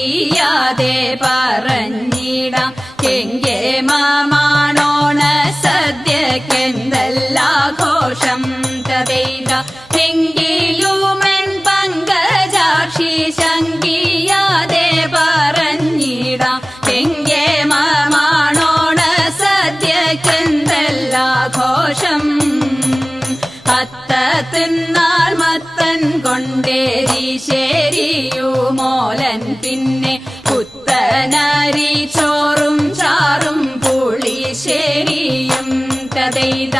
ശങ്കിയാതെ പറഞ്ഞിടാം കെങ്കേമമാണോണ സദ്യക്കെന്തെല്ലാഘോഷം തതൈത എങ്കിലുമെൻ പങ്കജാക്ഷി ശങ്കിയാതെ പറഞ്ഞിടാം കെങ്കേമമാണോണ സദ്യക്കെന്തെല്ലാഘോഷം അത്ത തിന്നാൾ മത്തൻ കൊണ്ടേരി ശേരിയുമോലൻ പിന്നെ പുത്തനരി ചോറും ചാറും പുളിശ്ശേരിയും തതൈത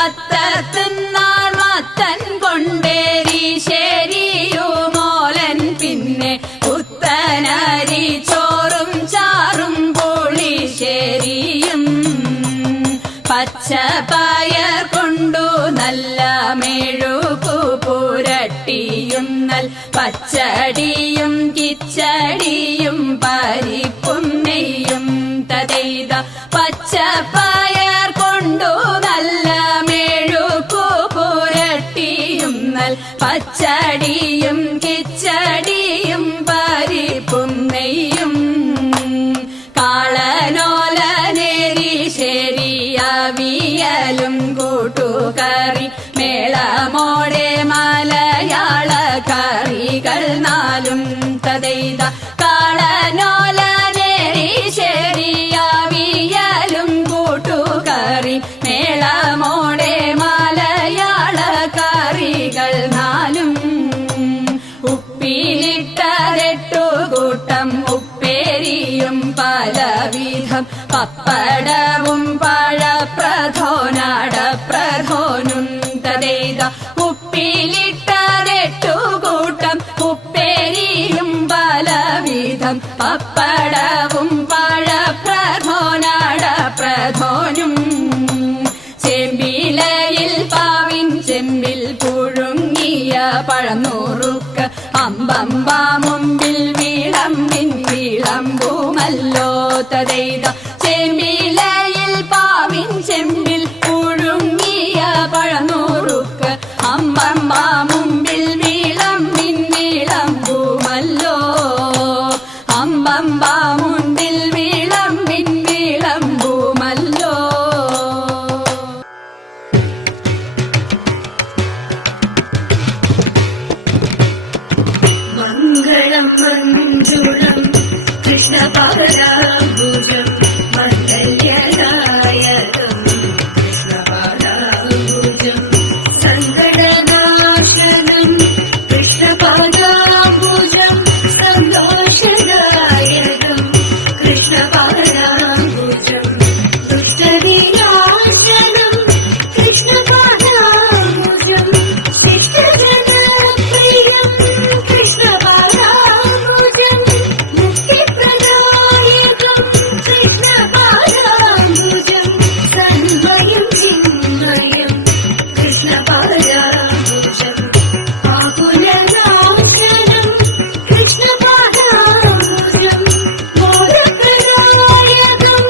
അത്ത തിന്നാൾ മത്തൻ കൊണ്ടേരി ശേരിയുമോലൻ പിന്നെ പുത്തനരി ചോറും ചാറും പുളിശ്ശേരിയും പച്ചപ്പയർ കൊണ്ടു നല്ല മെഴുകു പുരട്ടിയുന്നൽ പച്ചടിയും കിച്ചടിയും പരിപ്പും നെയ്യും തതൈത പച്ചപ്പയർ കൊണ്ടു നല്ല മെഴുകു പുരട്ടിയുന്നൽ പച്ചടിയും കിച്ചടിയും പരിപ്പും നെയ്യും കാളനോലനേരി ശരിയവിയലും കൂട്ടുകറി മേളമോടെ മലയാള കറികൾ നാലും തതൈത കാളനോലനേരി ശരിയവിയലും കൂട്ടുകറി മേളമോടെ മലയാള കറികൾ നാലും ഉപ്പിലിട്ടതെട്ടു കൂട്ടം ഉപ്പേരിയും പലവിധം പപ്പടവും പഴപ്രഥോനടപ്രഥോനും തതൈത ഉപ്പിലിട്ടതെട്ടു കൂട്ടം ഉപ്പേരിയും പലവിധം പപ്പടവും പഴപ്രഥോനടപ്രഥോനും ചെമ്പിലയിൽ പാവിൻ ചെമ്പിൽ പുഴുങ്ങിയ പഴനൂറുക്ക് അമ്പമ്പ മുമ്പിൽ വിളമ്പിൻ വിളമ്പുമല്ലോ തതൈത ചെമ്പിലയിൽ പാവിൻ ചെമ്പിൽ പുഴുങ്ങിയ പഴനൂറുക്ക് അമ്പമ്പ മുമ്പിൽ വിളമ്പിൻ വിളമ്പുമല്ലോ അമ്പമ്പ മുമ്പിൽ വിളമ്പിൻ വിളമ്പുമല്ലോ. മംഗളം മഞ്ജുളം കൃഷ്ണപാദാംബുജം മംഗല്യദായകം കൃഷ്ണപാദാംബുജം സങ്കടനാശനം കൃഷ്ണപാദാംബുജം സന്തോഷദായകം കൃഷ്ണപാദാംബുജം ദുഷ്ടവിനാശനം കൃഷ്ണപാദാംബുജം ശിഷ്ടജനപ്രിയം കൃഷ്ണപാദാംബുജം മുക്തിപ്രദായകം കൃഷ്ണപാദാംബുജം തന്മയം ചിന്മയം കൃഷ്ണപാദാംബുജം ആകുലനാശനം കൃഷ്ണപാദാംബുജം മോഹപ്രദായകം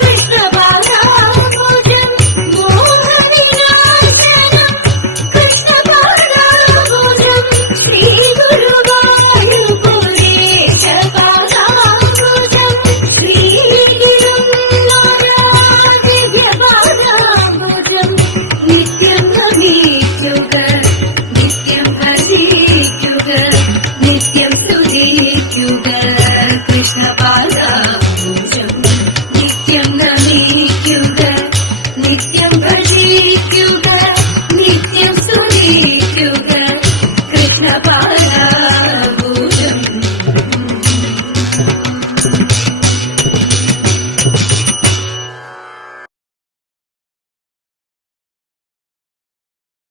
കൃഷ്ണപാദാംബുജം മോഹവിനാശനം കൃഷ്ണപാദാംബുജം ശ്രീഗുരുവായൂരേശപാദാംബുജം ശ്രീഗിരും നാരാദിവ്യപാദാംബുജം നിത്യം ഭജിക്കുക നിത്യം ഭജിക്കുക നിത്യം സ്തുതിക്കുക കൃഷ്ണപാദാംബുജം